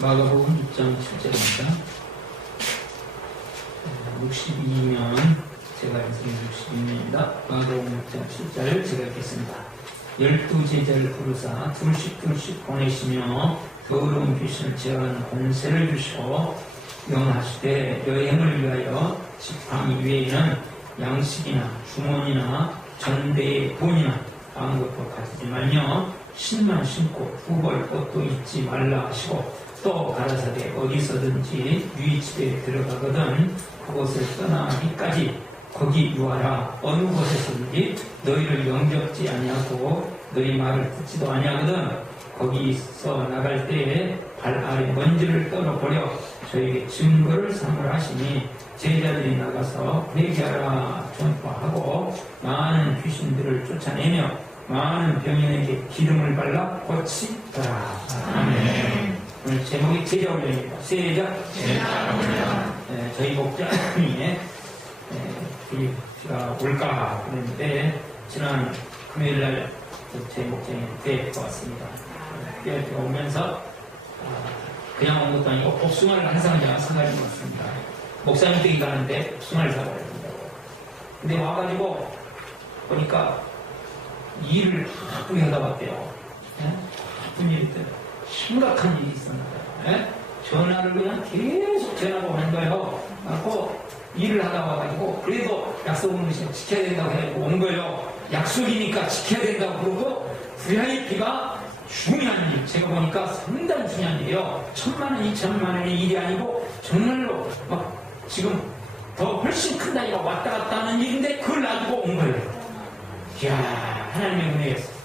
마가복음 6장 7절입니다. 62면 제가 읽은 62면입니다. 마가복음 6장 7절 제가 읽겠습니다. 12제자를 부르사 둘씩 보내시며 더러운 귀신을 제어하는 권세를 주시고 명하시되 여행을 위하여 지팡이 외에는 양식이나 주머니나 전대의 돈이나 아무것도 가지지 말며 신만 신고 두 벌 옷도 입지 말라 하시고 또 가라사대 어디서든지 너희 집에 들어가거든 그곳을 떠나기까지 거기 유하라. 어느 곳에서든지 너희를 영접지 아니하고 너희 말을 듣지도 아니하거든 거기서 나갈 때에 발 아래 먼지를 떨어버려 저에게 증거를 삼으라 하시니 제자들이 나가서 회개하라 전파하고 많은 귀신들을 쫓아내며 많은 병인에게 기름을 발라 고치더라. 아멘. 오늘 제목이 제자훈련입니다. 제자훈련. 저희 목장에 비가 올까 그랬는데 지난 금요일날 제 목장에 비가 왔습니다. 비가 오면서 그냥 온 것도 아니고 복숭아를 항상 그냥 사가지고 왔습니다. 목사님 댁에 가는데 복숭아를 사가야 된다고. 근데 와가지고 보니까 일을 바쁘게 하다 왔대요. 바쁜 일이 있더라고요. 심각한 일이 있었나 봐요. 전화를 그냥 계속 전화가 오는 거예요. 그래서 일을 하다 와가지고 그래도 약속을 지켜야 된다고 해가지고 온 거예요. 약속이니까 지켜야 된다고 그러고 VIP가 중요한 일, 제가 보니까 상당히 중요한 일이에요. 1,000만 원, 2,000만 원의 일이 아니고 정말로 막 지금 더 훨씬 큰 단위가 왔다 갔다 하는 일인데 그걸 놔두고 온 거예요. 이야, 하나님의 은혜였어요.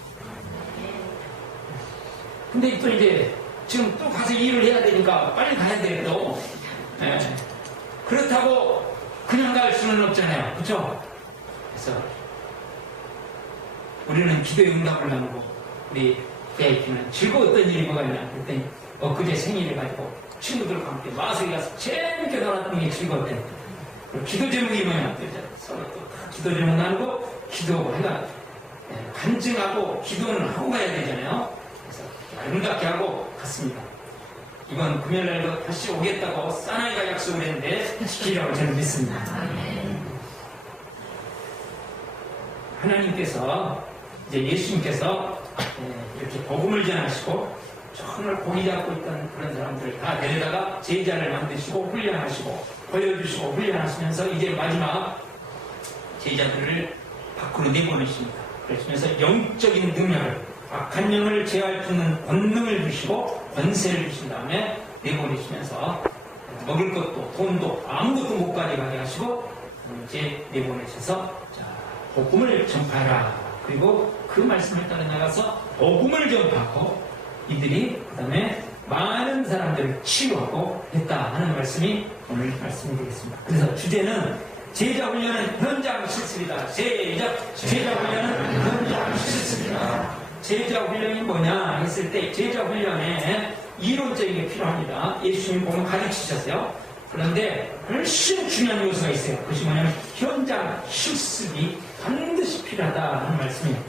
근데 또 이제 지금 또 가서 일을 해야 되니까 빨리 가야 돼요. 그렇다고 그냥 갈 수는 없잖아요. 그렇죠? 그래서 우리는 기도의 응답을 나누고 우리 VIP는 즐거웠던 일이 뭐가 있냐 그랬더니 엊그제 생일을 가지고 친구들과 함께 마석에 가서 재밌게 놀았던 게 즐거웠대. 기도 제목이 뭐냐 서로 또 기도 제목 나누고 기도해가 간증하고 기도는 하고 가야 되잖아요. 그래서 아름답게 하고 갔습니다. 이번 금요일날도 다시 오겠다고 사나이가 약속을 했는데 지키라고 저는 믿습니다. 하나님께서 이제 예수님께서 이렇게 복음을 전하시고 정말 고기 잡고 있던 그런 사람들을 다 데려다가 제자를 만드시고 훈련하시고 보여주시고 훈련하시면서 이제 마지막 제자들을 밖으로 내보내십니다. 그러시면서 영적인 능력을 악한 영을 제어할 수 있는 권능을 주시고 권세를 주신 다음에 내보내시면서 먹을 것도 돈도 아무것도 못 가져가게 하시고 이제 내보내셔서 복음을 전파하라. 그리고 그 말씀을 따라 나가서 복음을 전파하고 이들이 그 다음에 많은 사람들을 치유하고 했다 하는 말씀이 오늘 말씀이 되겠습니다. 그래서 주제는 제자훈련은 현장 실습이다. 제자훈련은 현장 실습이다. 제자훈련이 뭐냐 했을 때 제자훈련에 이론적인 게 필요합니다. 예수님 보면 가르치셨어요. 그런데 훨씬 중요한 요소가 있어요. 그것이 뭐냐면 현장 실습이 반드시 필요하다 하는 말씀이에요.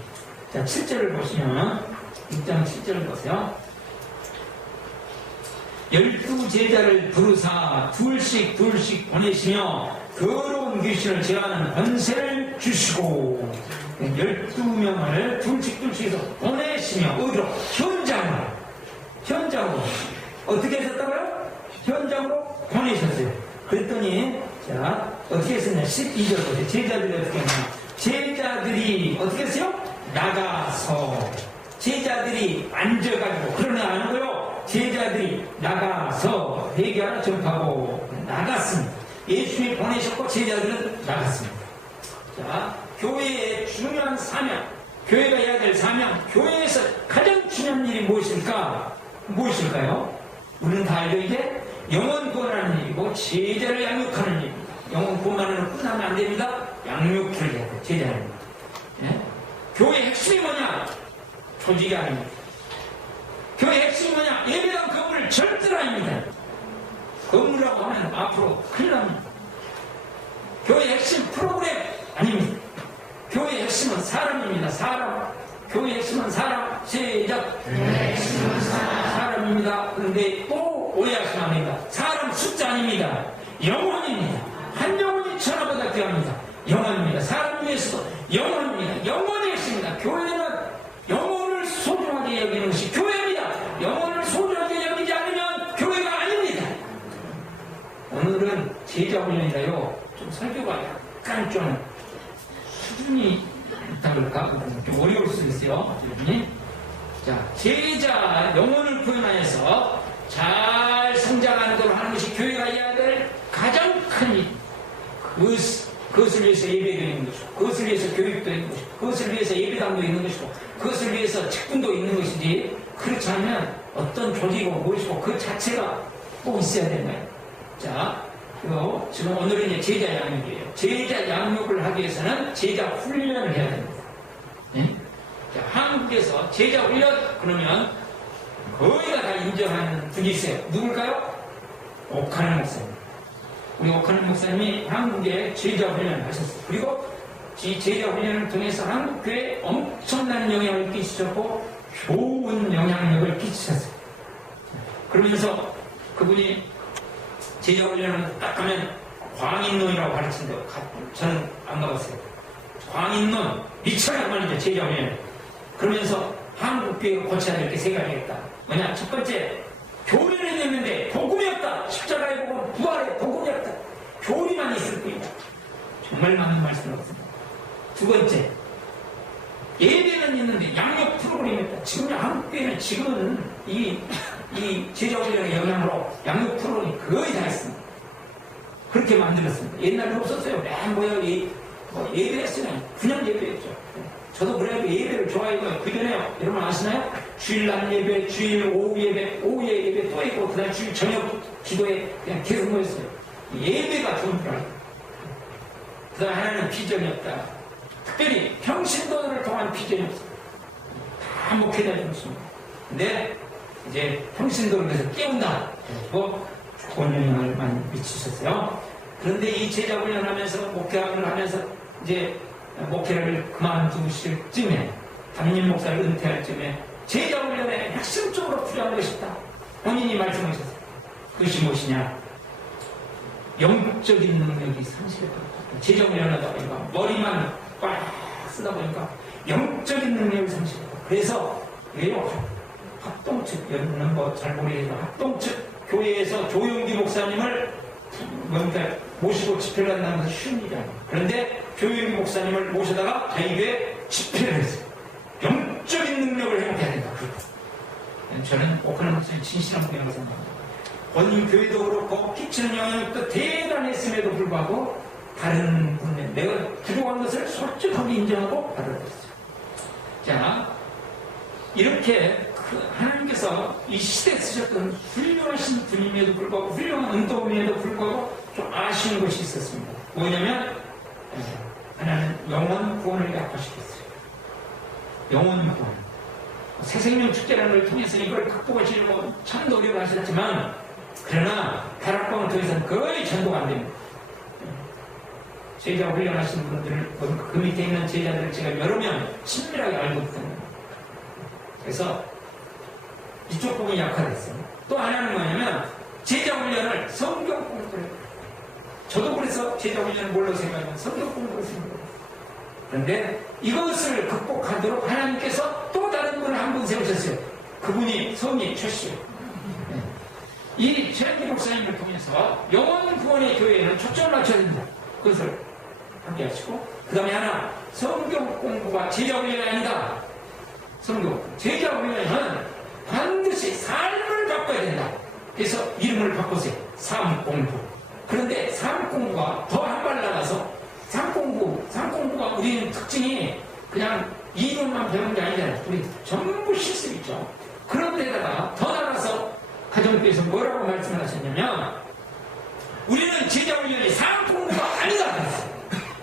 자, 7절을 보시면 6장 7절을 보세요. 12제자를 부르사 둘씩 보내시며 더러운 귀신을 제어하는 권세를 주시고 12명을 둘씩해서 보내시며 어디로? 현장으로 어떻게 하셨다고요? 현장으로 보내셨어요. 그랬더니 자 어떻게 했었냐? 12절 보세요. 제자들이 어떻게 했냐? 제자들이 어떻게 했어요? 나가서 제자들이 앉아가지고 그러나 안 하고요. 제자들이 나가서 회개하라 전파하고 나갔습니다. 예수님이 보내셨고 제자들은 나갔습니다. 자, 교회의 중요한 사명, 교회가 해야 될 사명, 교회에서 가장 중요한 일이 무엇일까요? 우리는 다 알죠. 이제 영혼 구원하는 일이고 제자를 양육하는 일입니다. 영혼 구원하는 끝나면 안 됩니다. 양육을 해야 돼요. 제자입니다. 교회의 핵심이 뭐냐? 조직이 아닙니다. 교회의 핵심이 뭐냐? 예배당 건물을 절대로 아닙니다. 건물이라고 하면 앞으로 큰일 납니다. 교회의 핵심 프로그램 아닙니다. 교회의 핵심은 사람입니다. 사람. 교회의 핵심은 사람. 시작. 교회의 핵심은 사람입니다. 그런데 그런데 또 오해하시면 안 됩니다. 사람 숫자 아닙니다. 영혼입니다. 한 영혼이 천하보다 귀합니다. 영혼입니다. 사람 위해서도 영혼입니다. 영혼이 있습니다. 교회는 영혼을 소중하게 여기는 것이 교회입니다. 영혼을 소중하게 여기지 않으면 교회가 아닙니다. 오늘은 제자훈련이라요. 좀 설교가 약간 좀 수준이 있다 그럴까? 좀 어려울 수 있어요. 여러분이. 자, 제자 영혼을 표현하여서 잘 성장하도록 하는 것이 교회가 해야 될 가장 큰 일. 그것을 위해서 예배도 있는 것이고, 그것을 위해서 교육도 있는 것이고, 그것을 위해서 예배당도 있는 것이고, 그것을 위해서 책분도 있는 것이지, 그렇지 않으면 어떤 조직이고 무엇이고 그 자체가 꼭 있어야 되나요? 자, 그리고 지금 오늘은 이제 제자 양육이에요. 제자 양육을 하기 위해서는 제자 훈련을 해야 됩니다. 네? 자, 한국에서 제자 훈련 그러면 거의가 다 인정하는 분이 있어요. 누굴까요? 옥하는 목사님. 우리 옥하는 목사님이 한국에 제자 훈련을 하셨어요. 그리고 이 제자 훈련을 통해서 한국교회에 엄청난 영향을 끼치셨고 좋은 영향력을 끼치셨어요. 그러면서 그분이 제자 훈련을 딱 하면 광인론이라고 가르친대요. 저는 안 가봤어요. 광인론, 미쳐란 말이죠. 제자 훈련. 그러면서 한국교회가 고쳐야 될 게 세 가지가 있다. 뭐냐? 첫 번째, 교리는 있는데 복음이 없다. 십자가의 복음, 부활의 복음이 없다. 교리만 있을 뿐이다. 정말 많은 말씀을 했습니다. 두 번째, 예배는 있는데 양육 프로그램이 없다. 지금 한국교회는 지금은 이 제자훈련의 영향으로 양육 프로그램이 거의 다 있습니다. 그렇게 만들었습니다. 옛날에 없었어요. 맨 뭐야 예배했으면 그냥 예배했죠. 저도 그래도 예배를 좋아해요. 그 전에 여러분 아시나요? 주일 날 예배, 주일 오후 예배, 오후에 예배 또 있고 그다음 주일 저녁 기도에 그냥 계속 모였어요. 예배가 좋은 줄 알아요. 그다음 하나는 비전이 없다. 특별히 평신도를 통한 비전이 없어요. 다 목회자 중심입니다. 근데 이제 평신도를 위해서 깨운다. 그리고 좋은 영향을 많이 미치셨어요. 그런데 이 제자 훈련하면서 목회를 하면서 이제 목회를 그만두실 쯤에 담임 목사를 은퇴할 쯤에 제자 훈련에 핵심적으로 필요한 것이 있다. 본인이 말씀하셨어요. 그것이 무엇이냐? 영적인 능력이 상실했다. 제자 훈련하다 보니까 머리만 꽉 쓰다 보니까 영적인 능력을 상실했다. 그래서 왜요? 합동측, 여러분은 뭐 잘 모르겠지만 합동측 교회에서 조용기 목사님을 뭔가 모시고 집회를 한다는 것은 쉬운 일이 아니에요. 그런데 조용기 목사님을 모셔다가 저희 교회에 집회를 했어요. 영적인 능력을 회복해야 된다. 저는 오크land 목사님 진실한 분이라고 생각합니다. 본인 교회도 그렇고 끼치는 영향력도 대단했음에도 불구하고 다른 분에 내가 부족한 것을 솔직하게 인정하고 받아들였어요. 자, 이렇게 하나님께서 이 시대에 쓰셨던 훌륭하신 분임에도 불구하고 훌륭한 은도음에도 불구하고 좀 아쉬운 것이 있었습니다. 뭐냐면 하나는 영혼 구원을 약화시켰어요. 영혼 구원. 새생명 축제라는 걸 통해서 이걸 극복하시려고 참 노력을 하셨지만 그러나 다락방을 통해서는 거의 전도가 안 됩니다. 제자 훈련하신 분들을 그 밑에 있는 제자들을 제가 여러 명 친밀하게 알고 있거든요. 그래서 이쪽 부분이 약화됐어요. 또 하나는 뭐냐면 제자 훈련을 성경 공부를 해요. 저도 그래서 제자 훈련을 뭘로 생각하면 성경 공부를 생각해요. 그런데 이것을 극복하도록 하나님께서 또 다른 분을 한 분 세우셨어요. 그분이 성이 최씨예요. 이 최한기 목사님을 통해서 영혼 구원의 교회에는 초점을 맞춰야 됩니다. 그것을 함께 하시고 그 다음에 하나 성경 공부가 제자 훈련이 아니다. 성경 제자 훈련은 반드시 삶을 바꿔야 된다. 그래서 이름을 바꾸세요. 삶 공부. 그런데 삶 공부가 더 한 발 나가서 삶 공부가 우리는 특징이 그냥 이론만 배우는 게 아니잖아요. 우리 전부 실습이죠. 그런데다가 더 나가서 가정교회에서 뭐라고 말씀을 하셨냐면 우리는 제자훈련이 삶 공부가 아니다.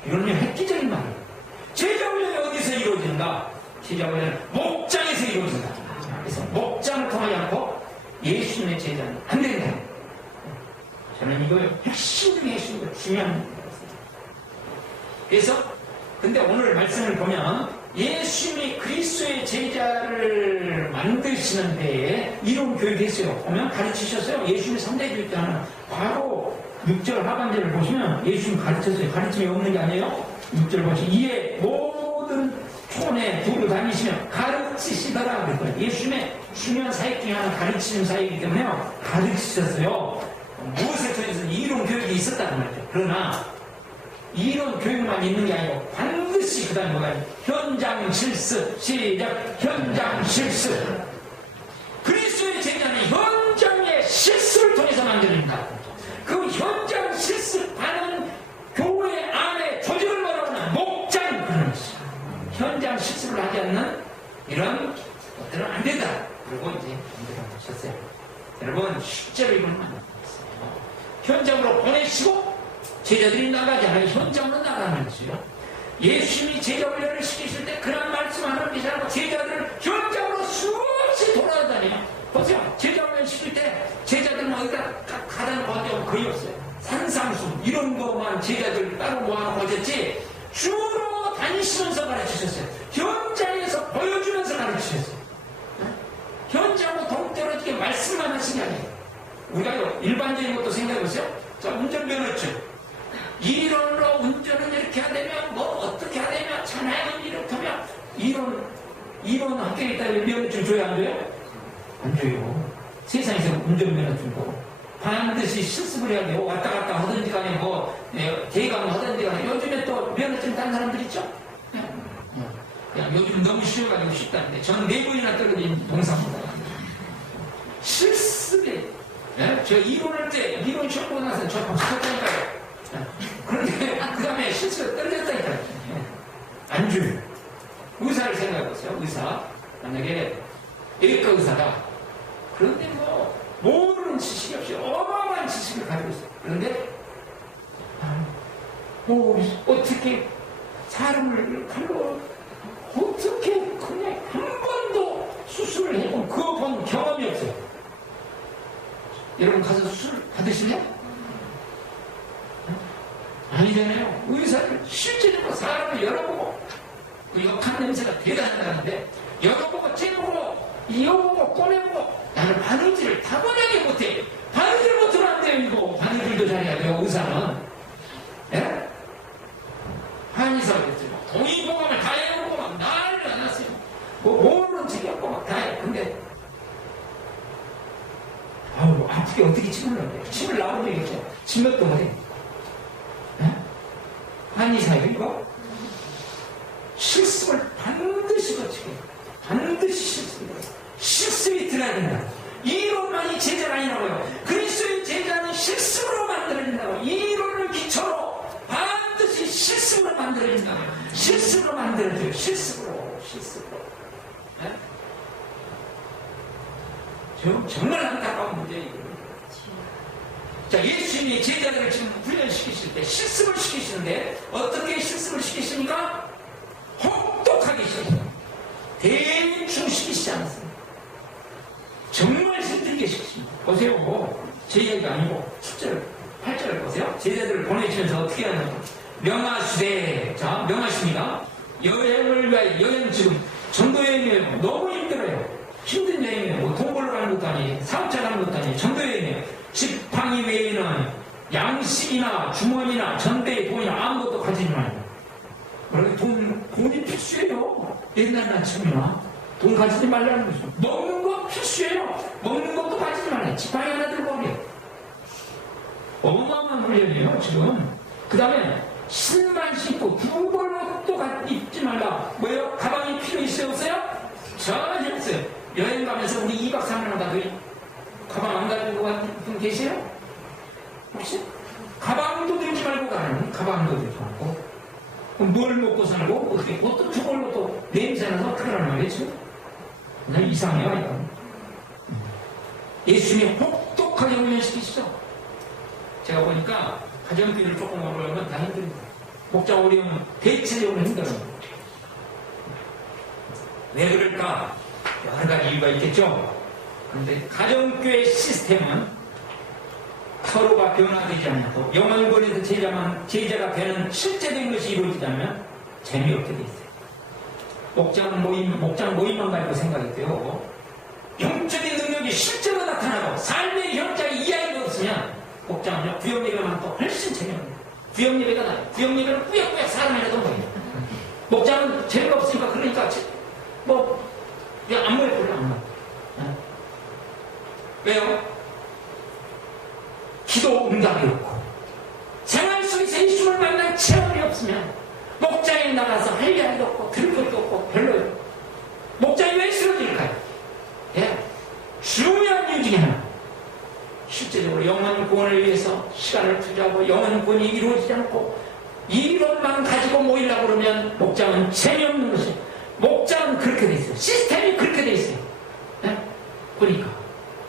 이건 획기적인 말이에요. 제자훈련이 어디서 이루어진다? 제자훈련은 목장에서 이루어진다. 그래서 목장을 통하지 않고 예수님의 제자는 안 된다. 저는 이거 핵심 중에 핵심으로 중요한 문제였습니다. 그래서 근데 오늘 말씀을 보면 예수님이 그리스도의 제자를 만드시는 데에 이런 교육했어요. 보면 가르치셨어요. 예수님의 3대 교육 때 하나 바로 6절 하반절을 보시면 예수님 가르쳤어요. 가르침이 없는 게 아니에요. 6절 보시면 이에 모든 촌에 두루 다니시며 가르치시더라 그랬거든요. 예수님의 중요한 사역 중에 하나 가르치는 사역이기 때문에 가르치셨어요. 무엇에 통해서 이론 교육이 있었다는 말이죠. 그러나 이론 교육만 있는 게 아니고 반드시 그 다음에 뭐가 현장 실습. 시작. 현장 실습. 그리스도의 제자는 현장의 실습을 통해서 만들어진다. 그 현장 실습하는 교회 안에 조직을 말하는 목장 그런 것이 현장 실습을 하지 않는 이런 것들은 안 된다. 그리고 이제 만들어주셨어요. 여러분 실제로 이걸 만들었어요. 현장으로 보내시고 제자들이 나가지 않아요. 현장으로 나가는 거죠. 예수님이 제자 훈련을 시키실 때 그런 말씀하는 것이 아니고 제자들을 현장으로 수없이 돌아다녀요. 보세요. 제자 훈련 시킬 때 제자들은 어디다 가다는 과정은 거의 없어요. 산상수 이런 것만 제자들 따로 모아놓고 오셨지 주로 다니시면서 가르치셨어요. 현장에서 보여주면서 가르치셨어요. 현장으로 동떨어지게 말씀만 하신 게 아니에요. 우리가 일반적인 것도 생각해보세요. 자, 운전면허증. 이론으로 운전은 이렇게 해야 되면 뭐 어떻게 해야 되면 차량은 이렇게 하면 이론 학교에 있다면 면허증 줘야 안 줘요? 안 줘요. 세상에서 운전면허증도 반드시 실습을 해야 돼요. 왔다 갔다 하든지 간에 뭐 대강 하든지 간에 요즘에 또 면허증 딴 사람들 있죠? 그냥 요즘 너무 쉬워가지고 쉽다는데 저는 4번이나 떨어진 동사입니다. 실습에 저 이론할 때 이론 시험 보고 나서 저 박수 쳤다니까요. 그런데 그 다음에 실수가 떨어졌다니까요. 안 줘요. 의사를 생각해보세요. 의사 만약에 외과 의사다. 그런데 뭐 모르는 지식이 없이 어마어마한 지식을 가지고 있어요. 그런데 어떻게 사람을 칼로 어떻게 그냥 한 번도 수술을 해본 그거 본 경험이 없어요. 여러분 가서 수술 받으시냐? 아니잖아요. 의사를 실제로 사람을 열어보고 그 역한 냄새가 대단하다는데 열어보고 째보고 이어보고 꺼내보고 나는 바느질을 타고나게 못해. 바느질 못하면 안 돼요. 이거 바느질도 잘해야 돼요. 의사는. 예? 한의사가 됐죠. 동의보감을 다 해보고 막 난리가 났어요. 뭐 모르는 책이 없고 막 다 해. 근데 아프게 어떻게 침을 넣어요? 침을 나오면 되겠죠. 침몇도 못해. 한의사예요 이거? 실습을 반드시 거치게 반드시 실습이 들어야 된다. 이론만이 제자가 아니라고요. 그리스도의 제자는 실습으로 만들어진다고. 이론을 기초로 반드시 실습으로 만들어진다고. 실습으로 만들어져요. 실습으로. 네? 정말 안타까운 문제예요. 자, 예수님이 제자들을 지금 훈련시키실 때 실습을 시키시는데 어떻게 실습을 시키십니까? 혹독하게 시키십니다. 대충 시키시지 않습니다. 정말 힘들게 시키십니다. 보세요. 제 얘기가 아니고 7절, 8절을 보세요. 제자들을 보내시면서 어떻게 하냐면 명하시되, 자, 명하십니다. 여행을 위하여 여행 지금 전도 여행이에요. 너무 힘들어요. 힘든 여행이에요. 뭐 돈 벌러 가는 것도 아니에요. 사업자 가는 것도 아니에요. 전도 여행이에요. 지팡이 외에는 양식이나 주머니나 전대의 돈이나 아무것도 가지지 말고. 돈이 필수해요. 옛날나 지금이나. 돈 가지지 말라는 거죠. 먹는 거 필수해요. 먹는 것도 가지지 말아요. 지팡이 하나 들고 오래요. 어마어마한 훈련이에요, 지금. 그 다음에 신만 신고 두 벌도 입지 말라. 뭐예요? 가방이 필요 있어요, 없어요? 전혀 없어요. 여행 가면서 우리 2박 3일 가도 가방 안 가지고 간 분 계세요? 혹시? 가방도 들지 말고 가는 가방도 들지 말고 뭘 먹고 살고 어떻게 어떤 저걸로 또 냄새나서 어떻게 하는 말이죠? 그냥 이상해요 이거. 예수님이 혹독하게 훈련시키시죠. 제가 보니까 가정교회를 조금 어려우면 다 힘듭니다. 목장 어려우면 대체적으로 힘들어요. 왜 그럴까? 여러 가지 이유가 있겠죠. 그런데 가정교회 시스템은 서로가 변화되지 않고 영원권에서 제자가 되는 실제된 것이 이루어지자면 재미없게 돼 있어요. 목장 모임만 가지고 생각이 돼요. 영적인 능력이 실제로 나타나고 삶의 현장에 이야기가 없으면 목장은요, 구역 예배만 또 훨씬 재미없는 구역 예배가 나요. 구역 예배는 꾸역꾸역 사람이라도 모여요. 목장은 재미가 없으니까 그러니까 뭐 그냥 안 모여버려. 안 모여. 왜요? 기도 응답이 없고 생활 속에서 예수를 만난 체험이 없으면 목장에 나가서 할 이야기도 없고 들을 것도 없고 별로예요. 목장이 왜 쓰러질까요? 예, 중요한 이유 중에 하나, 실제적으로 영혼 구원을 위해서 시간을 투자하고 영혼 구원이 이루어지지 않고 이론만 가지고 모이려고 그러면 목장은 재미없는 것이, 목장은 그렇게 돼 있어요. 시스템이 그렇게 돼 있어요. 예? 보니까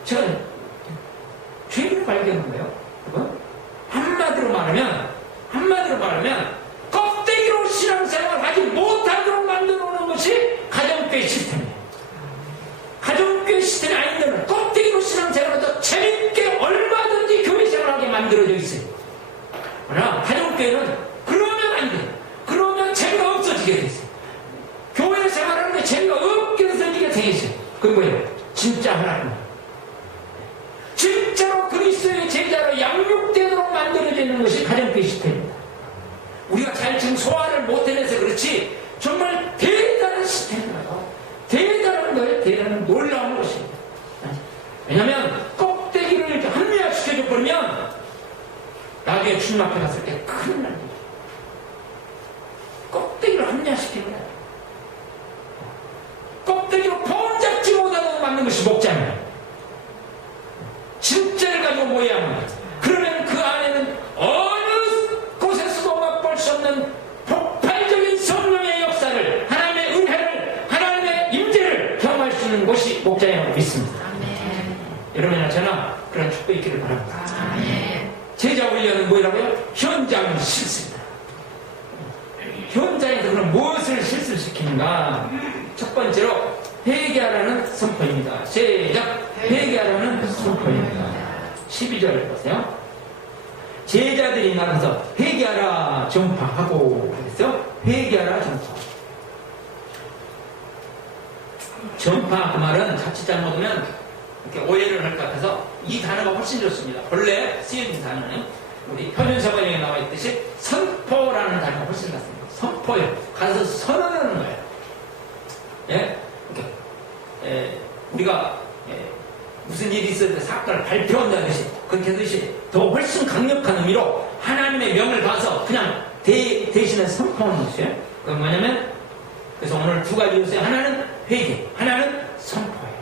제가 죄를 발견한 거예요. 한마디로 말하면 껍데기로 신앙생활을 하지 못하도록 만들어 놓은 것이 가정교회 시스템이에요. 가정교회 시스템이 아닌데는 껍데기로 신앙생활을 더 재밌게 얼마든지 교회 생활하게 만들어져 있어요. 그러나 가정교회는 그러면 안 돼요. 그러면 재미가 없어지게 돼 있어요. 교회 생활하는데 재미가 없게 없어지게 돼 있어요. 그건 뭐예요? 진짜 하나님, 진짜로 그리스도의 제자로 양육되도록 만들어져 있는 것이 가정교회 시스템입니다. 우리가 잘 지금 소화를 못해내서 그렇지 정말 대단한 시스템이라고, 대단한 거예요. 대단한 놀라운 것입니다. 왜냐하면 껍데기를 이렇게 합리화시켜줘 버리면 나중에 주님 앞에 갔을 때 큰일 납니다. 껍데기를 합리화시키는 거예요. 껍데기로 폼 잡지 못하도록 만든 것이 목장이에요. 진짜를 가지고 모여야 합니다. 그러면 그 안에는 어느 곳에서도 맛볼 수 없는 폭발적인 성령의 역사를, 하나님의 은혜를, 하나님의 임재를 경험할 수 있는 곳이 목장이라고 믿습니다. 아멘. 여러분이나 저나 그런 축복이 있기를 바랍니다. 아멘. 제자 훈련은 뭐라고요? 현장 실습입니다. 현장에서 그럼 무엇을 실습시키는가? 첫 번째로 회개하라는 선포입니다. 시작! 회개하라는 선포입니다. 12절 보세요. 제자들이 나가서 회개하라 전파하고 그랬어요. 회개하라 전파. 전파 그 말은 자칫 잘못하면 이렇게 오해를 할 것 같아서 이 단어가 훨씬 좋습니다. 본래 쓰여진 단어는 우리 표준사번역에 나와 있듯이 선포라는 단어가 훨씬 낫습니다. 선포요. 가서 선언하는 거예요. 예? 우리가 무슨 일이 있을 때 사건을 발표한다는 듯이, 그렇게 하듯이 더 훨씬 강력한 의미로 하나님의 명을 봐서 그냥 대신에 선포하는 것이에요. 그건 뭐냐면, 그래서 오늘 두 가지 요소에 하나는 회개, 하나는 선포예요.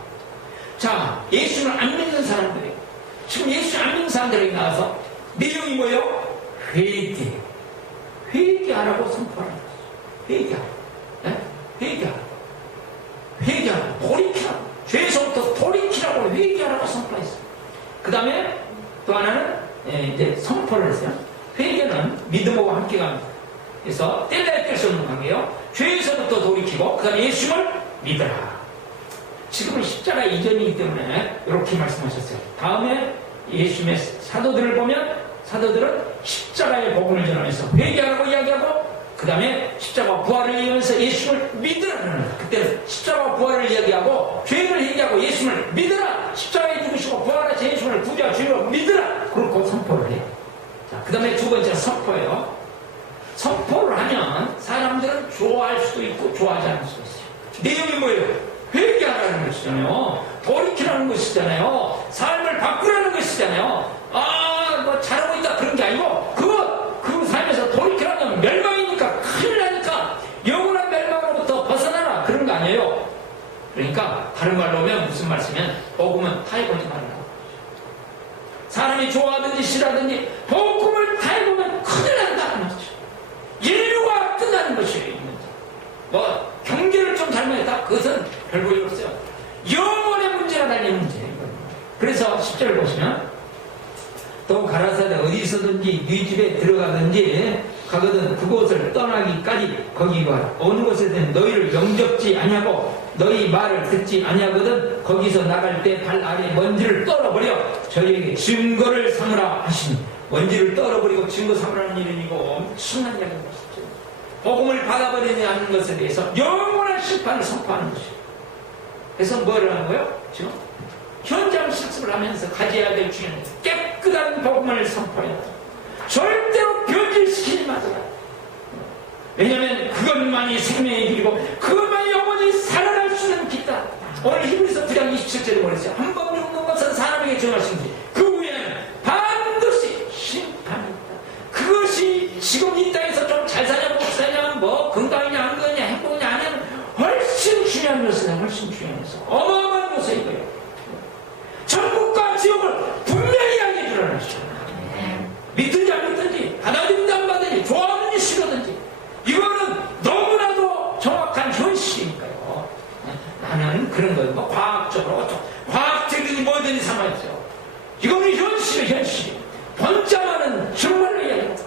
자, 예수를 안 믿는 사람들이, 지금 예수 안 믿는 사람들에게 나와서 내용이 뭐예요? 회개. 회개하라고 선포하는 거죠. 회개하라. 네? 회개하라. 회개하라고, 돌이키라고, 죄에서부터 돌이키라고 회개하라고 선포했어요. 그 다음에 또 하나는 이제 선포를 했어요. 회개는 믿음과 함께 갑니다. 그래서 뗄래야 뗄 수 없는 관계예요. 죄에서부터 돌이키고 그 다음에 예수를 믿어라. 지금은 십자가 이전이기 때문에 이렇게 말씀하셨어요. 다음에 예수님의 사도들을 보면 사도들은 십자가의 복음을 전하면서 회개하라고 이야기하고 그 다음에 십자가 부활을 이루면서 예수를 믿으라는 거예요. 그때는 십자가 부활을 이야기하고 죄를 얘기하고 예수를 믿으라. 십자가에 죽으시고 부활하신 예수를 구주와 주로 믿으라. 그걸 선포를 해요. 자, 그 다음에 두 번째 선포예요. 선포를 하면 사람들은 좋아할 수도 있고 좋아하지 않을 수도 있어요. 내용이 뭐예요? 회개하라는 것이잖아요. 돌이키라는 것이잖아요. 삶을 바꾸라는 것이잖아요. 뭐 잘하고 있다 그런 게 아니고 그 삶에서 돌이키라면 멸망이니까 큰일 나니까 영원한 멸망으로부터 벗어나라 그런 거 아니에요. 그러니까 다른 말로 하면 무슨 말씀이면 복음은 타협하지 말라고. 사람이 좋아하든지 싫어하든지 복음을 타협하면 큰일 난다는 거죠. 인류가 끝나는 것이에요. 뭐 경계를 좀 잘못했다 그것은 별 볼일 없어요. 영원의 문제가 달린 문제예요. 그래서 10절을 보시면 또 가라사대 어디서든지 네 집에 들어가든지 가거든 그곳을 떠나기까지 거기가 어느 곳에든 너희를 영접지 아니하고 너희 말을 듣지 아니하거든 거기서 나갈 때 발 아래 먼지를 떨어버려 저희에게 증거를 삼으라 하시니 먼지를 떨어버리고 증거 삼으라는 일이고 엄청난 이야기인 것이죠. 복음을 받아버리지 않는 것에 대해서 영원한 심판을 선포하는 것이에요. 그래서 뭐를 하는 거예요? 지금 현장 실습을 하면서 가져야 될 중요한 깨끗한 복음을 선포해야 돼요. 절대로 변질시키지 마세요. 왜냐하면 그것만이 생명의 길이고 그것만이 영원히 살아날 수 있는 길이다. 오늘 히브리서 9장 27절에 말했어요. 한 번 죽는 것은 사람에게 정하신지 그 후에는 반드시 심판이 있다. 그것이 지금 이 땅에서 좀 잘 사냐 못 사냐 뭐 건강이냐 안 건강이냐 행복이냐 아니면 훨씬 중요한 것은 훨씬 중요한 것은 어마어마한 것은 이거예요. 천국과 지옥을 분명히 알게 드러나시죠. 믿든지 안 믿든지 받아들인지 안 받든지 좋아하든지 싫어든지 이거는 너무나도 정확한 현실이니까요. 나는 그런 거예요. 뭐 과학적으로 과학적이든 뭐든지 상관없어요. 이거는 현실이 번자만은 정말로 이야기합니다.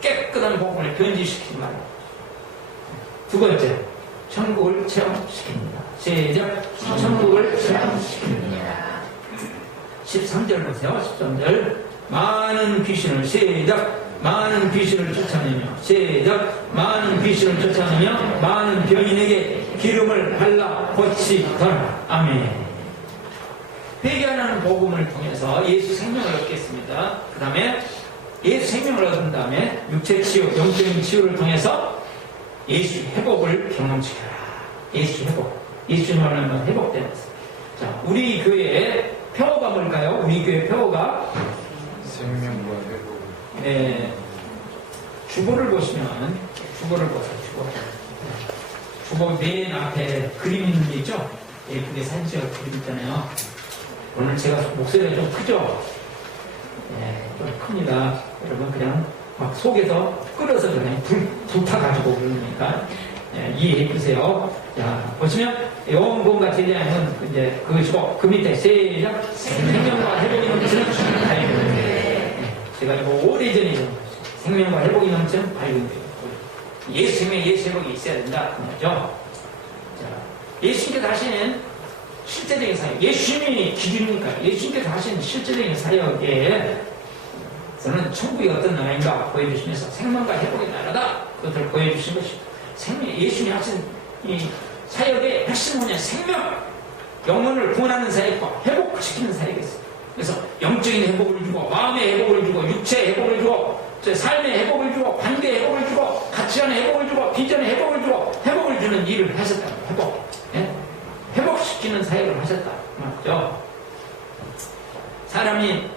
깨끗한 복음을 변질시키지 말고. 두 번째, 천국을 체험시킵니다. 시작. 천국을 체험시킵니다. 13절 보세요. 13절. 많은 귀신을 시작. 많은 귀신을 쫓아내며 시작. 많은 귀신을 쫓아내며 많은 병인에게 기름을 발라 고치더라. 아멘. 회개하는 복음을 통해서 예수 생명을 얻겠습니다. 그 다음에 예수 생명을 얻은 다음에 육체 치유, 영적인 치유를 통해서 예수 회복을 경험시켜라. 예수 회복. 예수 말하면 회복되는 것입니다. 자, 우리 교회의 표어가 뭘까요? 우리 교회 표어가 생명과 회복. 네, 주보를 보시면 주보를 보세요. 주보 맨 앞에 그림 있는 게 있죠? 예쁘게 사진 찍어 그림 있잖아요. 오늘 제가 목소리가 좀 크죠? 네, 좀 큽니다. 여러분 그냥 막 속에서 끓여서 그냥 불타가지고 그러니까 네, 이해해 주세요. 자, 보시면 영혼과 제자는 이제 그것이고 그 밑에 시작 생명과 회복이 넘치는 발견. 제가 이거 오래전에 생명과 회복이 넘치는 발견. 예수 생명, 예수 회복이 있어야 된다. 그죠? 자, 예수님께서 하시는 실제적인 사역, 예수님이 기준이니까 예수님께서 하시는 실제적인 사역에 저는 천국이 어떤 나라인가 보여주시면서 생명과 회복의 나라다. 그것을 보여주신 것입니다. 예수님이 하신 이 사역의 핵심 뭐냐? 생명, 영혼을 구원하는 사역과 회복시키는 사역이 있어요. 그래서 영적인 회복을 주고 마음의 회복을 주고 육체의 회복을 주고 삶의 회복을 주고 관계의 회복을 주고 가치관의 회복을 주고 비전의 회복을 주고 회복을 주는 일을 하셨다. 회복. 예? 회복시키는 사역을 하셨다. 맞죠? 사람이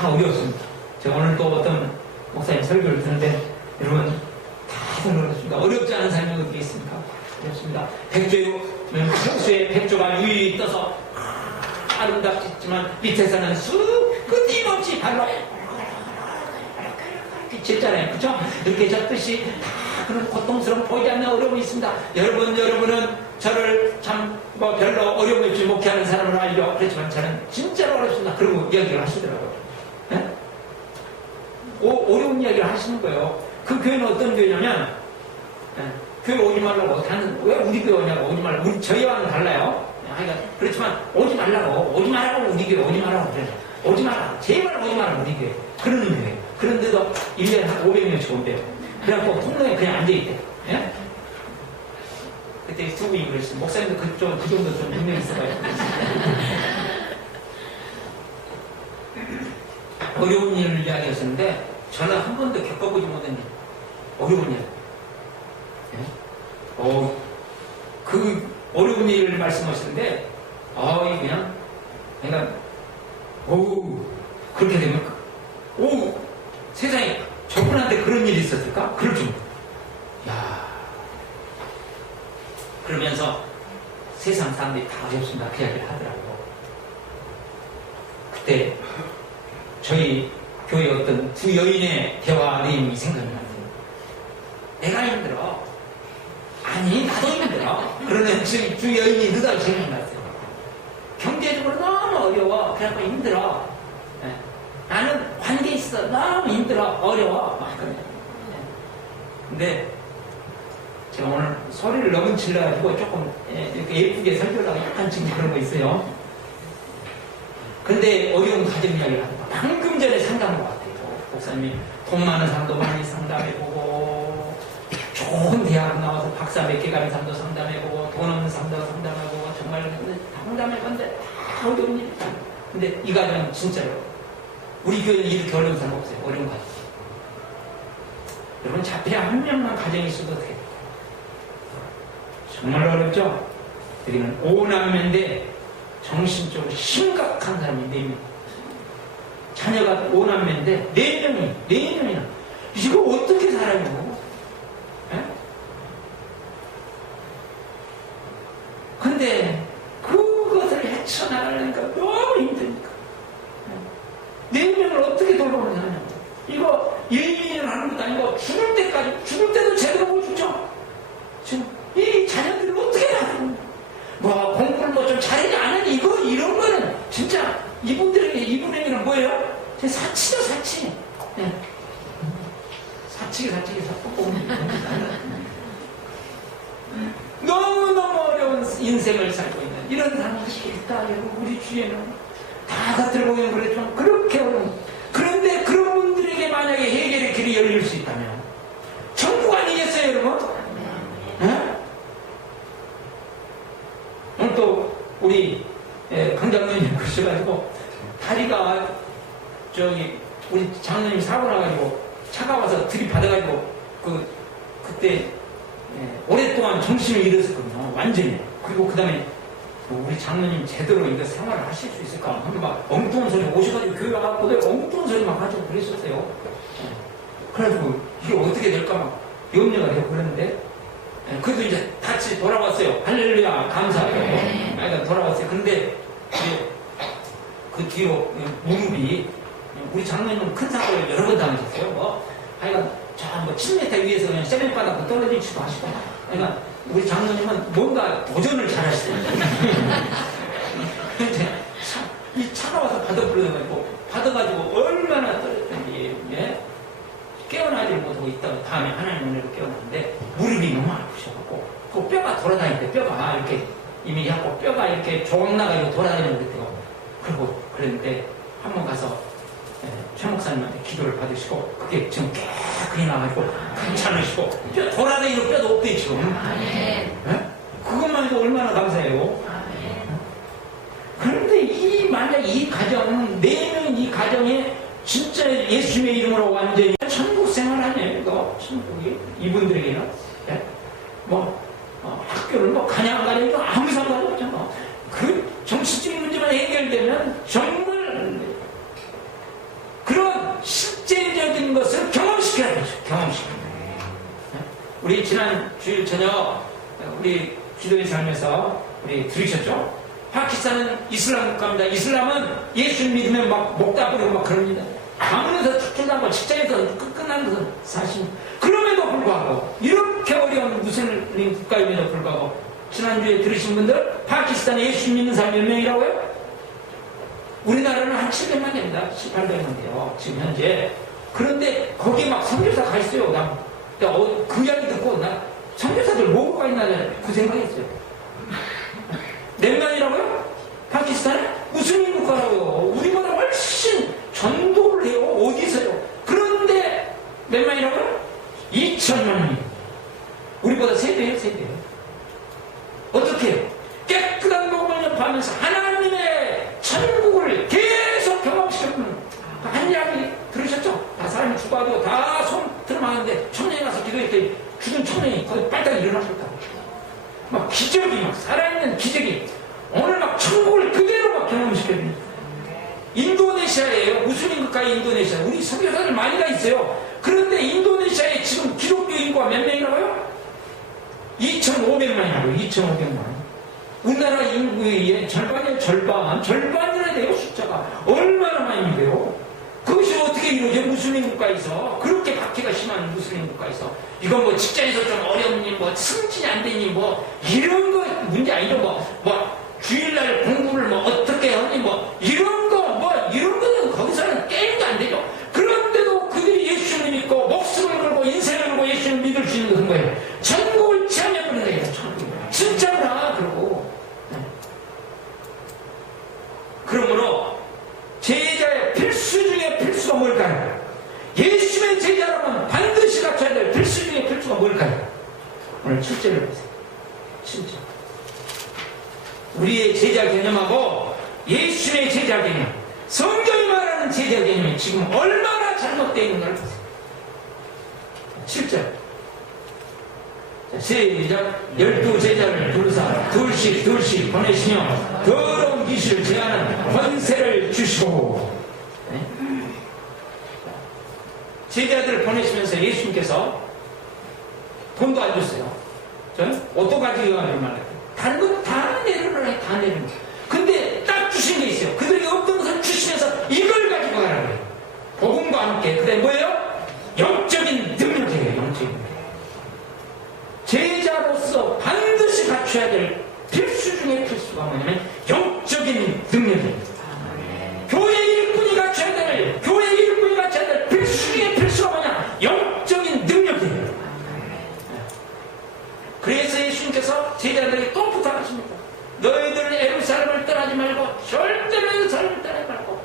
다 어려웠습니다. 제가 오늘 또 어떤 목사님 설교를 듣는데 여러분 다 어렵습니다. 어렵지 않은 삶이 어디 있습니까? 어렵습니다. 백조요, 평소에 백조가 유유히 떠서 아름답지만 밑에서는 쑥 끊임없이 발로 이렇게 짖잖아요. 그쵸? 이렇게 젓듯이 다 그런 고통스러운 보이지 않는 어려움이 있습니다. 여러분은 저를 참 별로 어려움 없이 목회하는 사람으로 알죠. 그렇지만 저는 진짜로 어렵습니다. 그리고 이야기를 하시더라고요. 네? 어려운 이야기를 하시는 거예요. 그 교회는 어떤 교회냐면 교회 오지 말라고 왜 우리 교회 오냐고 오지 말라고 저희와는 달라요. 그렇지만 오지 말라고 우리 교회 오지 말라고 그래요. 오지 마라 제발 오지 마라 우리 교회 그러는 교회. 그런데도 1년에 한 500명씩 온대요. 그래갖고 통로에 그냥 앉아있대. 예? 그때 두 분이 그랬어요. 목사님도 그 정도 좀 능력이 있어가지고 어려운 일을 이야기했었는데 저는 한 번도 겪어보지 못한 일 어려운 일. 예? 그 어려운 일을 말씀하시는데 그냥 그렇게 되면 세상에 저분한테 그런 일이 있었을까? 그럴 줄. 야. 그러면서 세상 사람들이 다 어렵습니다. 그 이야기를 하더라고요. 그때 저희 교회 어떤 두 여인의 대화 내용이 생각이 나요. 내가 힘들어. 아니, 나도 힘들어. 그러는 두 여인이 느닷없이 생각났어요. 경제적으로 너무 어려워. 그래갖고 힘들어. 네. 나는 관계 있어. 너무 힘들어. 어려워. 막 그래. 네. 근데 제가 오늘 소리를 너무 질러가지고 조금 이렇게 예쁘게 설교하다가 약간 지금 그런 거 있어요. 근데 어려운 가정 이야기를 하는 거. 방금 전에 상담한 것 같아요. 목사님이 돈 많은 사람도 많이 상담해보고 좋은 대학 나와서 박사 몇 개 가는 사람도 상담해보고 돈 없는 사람도 상담해보고 정말 상담해봤는데 다 어려운 일이다. 근데 이 가정은 진짜로 우리 교회는 이렇게 어려운 사람 없어요. 어려운 가정. 여러분 자폐 한 명만 가정이 있어도 어떻게 돼요? 정말 어렵죠? 여기는 5남매인데 정신적으로 심각한 사람이 4명. 자녀가 5남매인데 4명이나 이거 어떻게 살아요? 근데 그것을 헤쳐나가려니까 너무 힘드니까 4명을 어떻게 돌보느냐. 이거 1년을 하는 것도 아니고 죽을 때도 제대로 못 죽죠. 지금 이 자녀들을 어떻게 하는 뭐 공부를 뭐 좀 잘하지 않으니 이런 거는 진짜 이분에게는 뭐예요? 사치죠, 사치. 네. 사치기 너무너무 어려운 인생을 살고 있는 이런 사람들이 있다. 우리 주위에는 다 겉으로 보면 그랬지만 그렇게 어려운. 그런데 그런 분들에게 만약에 해결의 길이 열릴 수 있다면 천국 아니겠어요, 여러분? 네? 오늘 또 우리 강장로님 그러셔가지고 다리가 우리 장로님 사고 나가지고 차가 와서 들이받아가지고 그때 오랫동안 정신을 잃었었거든요. 완전히. 그리고 그 다음에 우리 장로님 제대로 이거 생활을 하실 수 있을까? 하면 막 엉뚱한 소리 오셔가지고 교회 와갖고 엉뚱한 소리 막 하고 그랬었어요. 그래가지고 이게 어떻게 될까 막 염려가 되고 그랬는데 그래도 이제 다시 돌아왔어요. 할렐루야 감사해요. 그러니까 돌아왔어요. 근데 이제 그 뒤로 무릎이 우리 장로님은 큰 사고를 여러 번 당하셨어요. 하여간 저 7m 위에서 그냥 세면바닥으로 떨어지지도 하시고. 그러니까 우리 장로님은 뭔가 도전을 잘 하시더라고요. 이 차가 와서 받아가지고 얼마나 떨었던지, 깨어나지를 못하고 있다가 다음에 하나님 은혜로 깨어났는데 무릎이 너무 아프셔갖고 그 뼈가 돌아다닐 때 뼈가 이렇게 이미 하고 뼈가 이렇게 조각나가지고 돌아다니는 것 같아요. 그리고 그랬는데 한번 가서 최 목사님한테 기도를 받으시고 그게 지금 깨끗이 나가지고 괜찮으시고 뼈 돌아다니는 뼈도 없대 지금. 그것만 해도 얼마나 감사해요. 그런데 만약 이 가정은 4명 이 가정에 진짜 예수님의 이름으로 완전히 천국 생활 아니에요. 이거 천국이 이분들에게는 학교를 가냐 안 가냐 이거 아무 상관이 없잖아. 그 정신적인 문제만 해결되면 정말 그런 실제적인 것을 경험시켜야 되죠. 경험시켜야 돼요. 우리 지난 주일 저녁 우리 기도의 삶에서 우리 들으셨죠? 파키스탄은 이슬람 국가입니다. 이슬람은 예수 믿으면 막 목다 뿌리고 막 그럽니다. 방문에서 축제하고 직장에서 끝난 것은 사실. 그럼에도 불구하고 이렇게 어려운 무슬림 국가임에도 불구하고 지난주에 들으신 분들 파키스탄에 예수 믿는 사람 몇 명이라고요? 우리나라는 한 700만 됩니다. 800만 돼요. 지금 현재. 그런데 거기 막 선교사 가 있어요. 그 이야기 듣고 나 선교사들 뭐가 있나 그 생각했어요. 몇 명이라고요? 파키스탄에? 무슬림 국가라고요. 우리보다 훨씬 전도를 해요. 어디서요? 그런데 몇 명이라고요? 2천만 명. 우리보다 3배예요, 3배. 어떻게 해요? 깨끗한 복음을 접하면서 하나님의 천국을 계속 경험시켜주는 한 이야기 들으셨죠? 다 사람이 죽어가지고 다 손 들어맞는데 청년이 가서 기도했더니 죽은 청년이 거기 빨딱 일어나셨다고. 막 기적이 막 살아있는 기적이 오늘 막 천국을 그대로 막 경험시켜주는 인도네시아예요. 무슬림 국가의 인도네시아. 우리 선교사들 많이 가 있어요. 그런데 인도네시아에 지금 기독교 인구가 몇 명이라고요? 2,500만이라고요. 2,500만. 우리나라 인구의 절반이에요. 절반이나 돼요. 숫자가. 얼마나 많이 돼요. 그것이 어떻게 이루어져? 무슬림 국가에서. 그렇게 박해가 심한 무슬림 국가에서. 이건 뭐 직장에서 좀 어렵니, 뭐 승진이 안 되니, 뭐 이런 거 문제 아니죠. 뭐 주일날 공부를 뭐 어떻게 하니, 뭐 이런 거는 거기서는 게임도 안 되죠. 그런데도 그들이 예수를 믿고 목숨을 걸고 인생을 걸고 예수를 믿을 수 있는 것은 뭐예요? 천국을 체험해보는 거예요. 천국. 진짜구나. 그러고. 그러므로 제자의 필수 중에 필수가 뭘까요? 예수의 제자라면 반드시 갖춰야 될 필수 중에 필수가 뭘까요? 오늘 7절을 보세요. 7절. 우리의 제자 개념하고 예수의 제자 개념, 성경이 말하는 제자 개념이 지금 얼마나 잘못되어 있는가를 보세요. 7절. 시작. 12제자를 부르사 둘씩 보내시며 더러운 귀신을 제하는 권세를 주시고. 네? 제자들을 보내시면서 예수님께서 돈도 안 줬어요. 옷도 가지고 가는 말이에요. 다른 건 다 내려놓아요. 다 내려놓아요. 근데 딱 주신 게 있어요. 그들에게 없던 것을 주시면서 이걸 가지고 가라는 거예요. 복음과 함께. 그다음에 뭐예요? 영적인 능력이에요. 영적인 능력. 제자로서 반드시 갖춰야 될 필수 중의 필수가 뭐냐면 영적인 능력입니다. 교회 일꾼이 갖춰야 될, 교회 일꾼이 갖춰야 될 필수 중의 필수가 뭐냐? 영적인 능력이에요. 그래서 예수님께서 제자들에게 또 부탁하십니다. 너희들은 예루살렘을 떠나지 말고, 절대로 예루살렘을 떠나지 말고,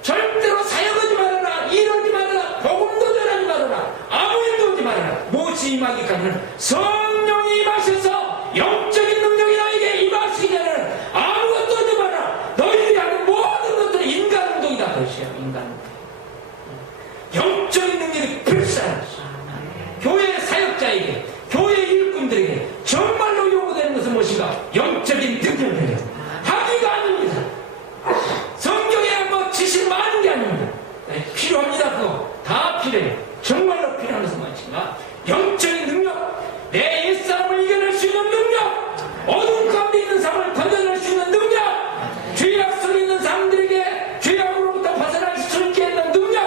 절대로 사역하지 말아라, 일하지 말아라, 복음도 전하지 말아라, 아무 일도 하지 말아라. 무엇이 임하기까지는 성령이 임하셔서 영적인 능력이 너에게 임하시기 전에는 아무것도 하지 말아라. 너희들이 하는 모든 것들은 인간 운동이다. 그것이야, 인간 운동. 영적인 능력이 필수하는 것이야. 교회 사역자에게, 교회 일꾼들에게 정말로 요구되는 것은 무엇인가? 영적인 능력이에요. 하기가 아닙니다. 성경에 뭐 지식 많은 게 아닙니다. 네, 필요합니다. 그거 다 필요해요. 정말로 필요한 것은 무엇인가? 영적인 능력, 내 옛사람을 이겨낼 수 있는 능력, 어두운 가운데 있는 사람을 건져낼 수 있는 능력, 죄악 속에 있는 사람들에게 죄악으로부터 벗어날 수 있게 하는 능력,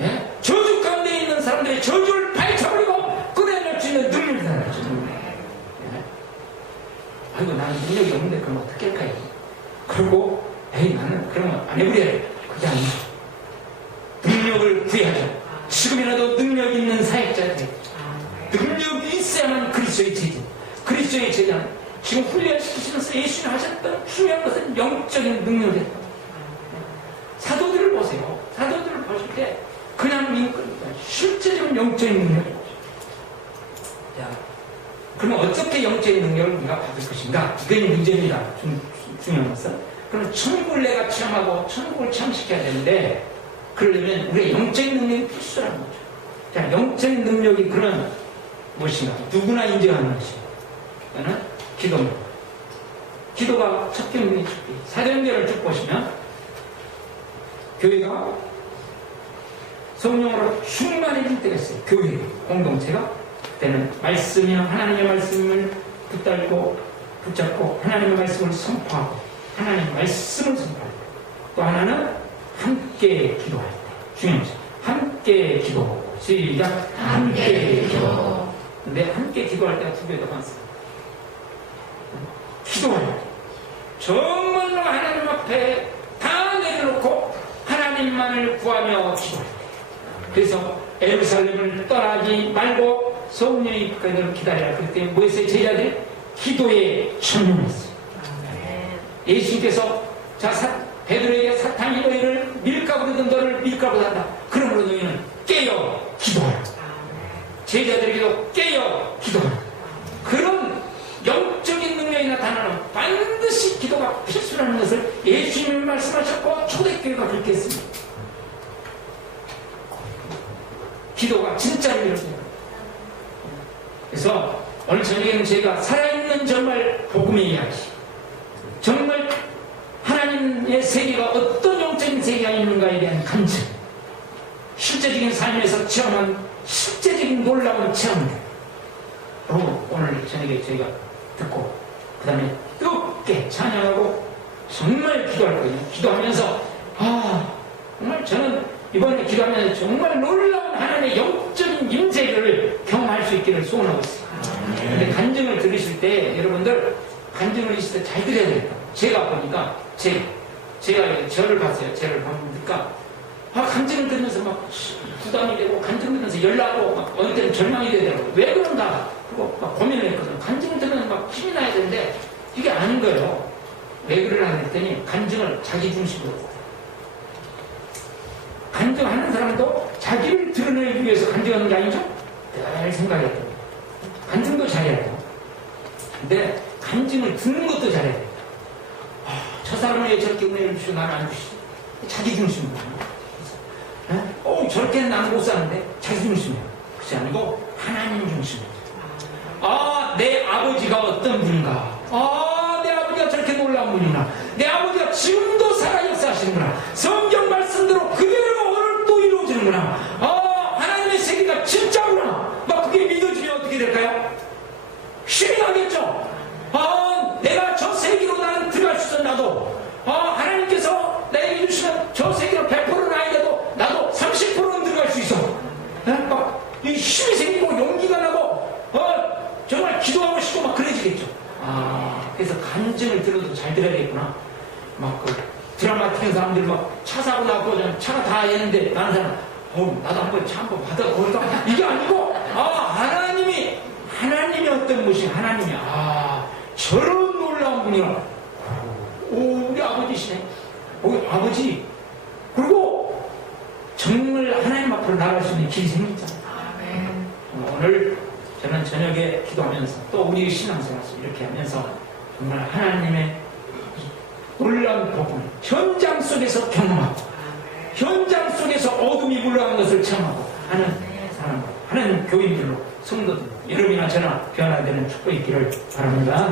예? 저주 가운데 있는 사람들의 저주를 파헤쳐버리고 끊어낼 수 있는 능력이라는 거죠. 예? 아이고, 나는 능력이 없는데 그럼 어떻게 할까요? 그리고 에이, 나는 그러면 안 해버려야 돼. 그게 아니죠. 능력을 구해야죠. 지금이라도 능력 있는 사역자들, 능력이 있어야만 그리스도의 제자. 그리스도의 제자는 지금 훈련시키시면서 예수님 하셨던 중요한 것은 영적인 능력이다. 사도들을 보세요. 사도들을 보실 때 그냥 민권이다. 실제적인 영적인 능력이죠. 자, 그러면 어떻게 영적인 능력을 우리가 받을 것인가? 이건 문제입니다. 중요한 것은. 그럼 천국을 내가 체험하고 천국을 체험시켜야 되는데, 그러려면 우리의 영적인 능력이 필수라는 거죠. 자, 영적인 능력이 그런 무엇인가? 누구나 인정하는 것이에요. 그거는 기도입니다. 기도가 첫 경륜이 첫 개. 사도행전을 쭉 보시면 교회가 성령으로 충만해질 때가 있어요. 교회 공동체가 그때는 말씀이나 하나님의 말씀을 붙잡고 하나님의 말씀을 선포하고 하나님의 말씀을 선포하고, 또 하나는 함께 기도할 때. 중요한 것이 함께 기도. 시작. 함께 기도. 근데 함께 기도할 때가 두 배가 많습니다. 기도할 때 정말로 하나님 앞에 다 내려놓고 하나님만을 구하며 기도할 때. 그래서 예루살렘을 떠나지 말고 성령이 입까지 기다려라. 그때 뭐였어요? 제자들이 기도에 전념했어요. 예수님께서 베드로에게 사탄이 너희를 밀가루 든 너를 밀가루 한다. 그러므로 너희는 깨어 기도하라. 제자들에게도 깨어 기도하라. 그런 영적인 능력이 나타나는 반드시 기도가 필수라는 것을 예수님이 말씀하셨고 초대교회가 그렇게 했습니다. 기도가 진짜로 이루어집니다. 그래서 오늘 저녁에는 저희가 살아있는 정말 복음의 이야기, 정말 하나님의 세계가 어떤 영적인 세계가 있는가에 대한 간증, 실제적인 삶에서 체험한 실제적인 놀라운 체험들, 오늘 저녁에 저희가 듣고 그 다음에 뜨겁게 찬양하고 정말 기도할 거예요. 기도하면서 정말 저는 이번에 기도하면서 정말 놀라운 하나님의 영적인 임재를 경험할 수 있기를 소원하고 있어요. 근데 간증을 들으실 때 여러분들 간증을 있을 때 잘 들어야 되겠다. 제가 보니까 제가 저를 봤어요. 저를 보니까 간증을 들으면서 막 부담이 되고, 간증을 들으면서 열나고, 막 어느 때는 절망이 되더라고요. 왜 그런가? 그리고 막 고민을 했거든요. 간증을 들으면 막 힘이 나야 되는데 이게 아닌 거예요. 왜 그러나 했더니 간증을 자기 중심으로 해요. 간증하는 사람도 자기를 드러내기 위해서 간증하는 게 아니죠? 늘 생각했던 거예요. 간증도 잘해야 돼요. 근데 간증을 듣는 것도 잘해야 돼요. 저 사람은 왜 저렇게 은혜를 주시고 나는 안 주시지? 자기 중심이에요. 저렇게는 나는 못 사는데 자기 중심이에요. 그렇지 아니고 하나님 중심이에요. 내 아버지가 어떤 분인가? 내 아버지가 저렇게 놀라운 분이구나. 내 아버지가 지금도 살아 역사하시는구나. 성경 말씀대로 그대로 오늘 또 이루어지는구나. 하나님의 세계가 진짜구나. 막 그게 믿어지면 어떻게 될까요? 힘이 나겠죠. 내가 저 세계로 나는 들어갈 수 있어. 나도 하나님께서 나에게 주시면 저 세계로 100%는 아니라도 나도 30%는 들어갈 수 있어. 막 이 힘이 생기고 용기가 나고 정말 기도하고 싶고 막 그래지겠죠. 그래서 간증을 들어도 잘 들어야겠구나. 막 그 드라마 찍는 사람들 막 차 사고 나고 차가 다 했는데 나는 사람 나도 한번 차 한번 받아 볼까? 이게 아니고 하나님이 어떤 분이 하나님이 저런 놀라운 분이야. 우리 아버지시네. 아버지. 그리고 정말 하나님 앞으로 나갈 수 있는 길이 생겼잖아. 오늘 저는 저녁에 기도하면서 또 우리 신앙생활 이렇게 하면서 정말 하나님의 놀라운 복음 현장 속에서 경험하고 현장 속에서 어둠이 물러간 것을 체험하고 하는 사람들, 하는 교인들로 성도들 여러분이나 저나 변화되는 축복이 있기를 바랍니다.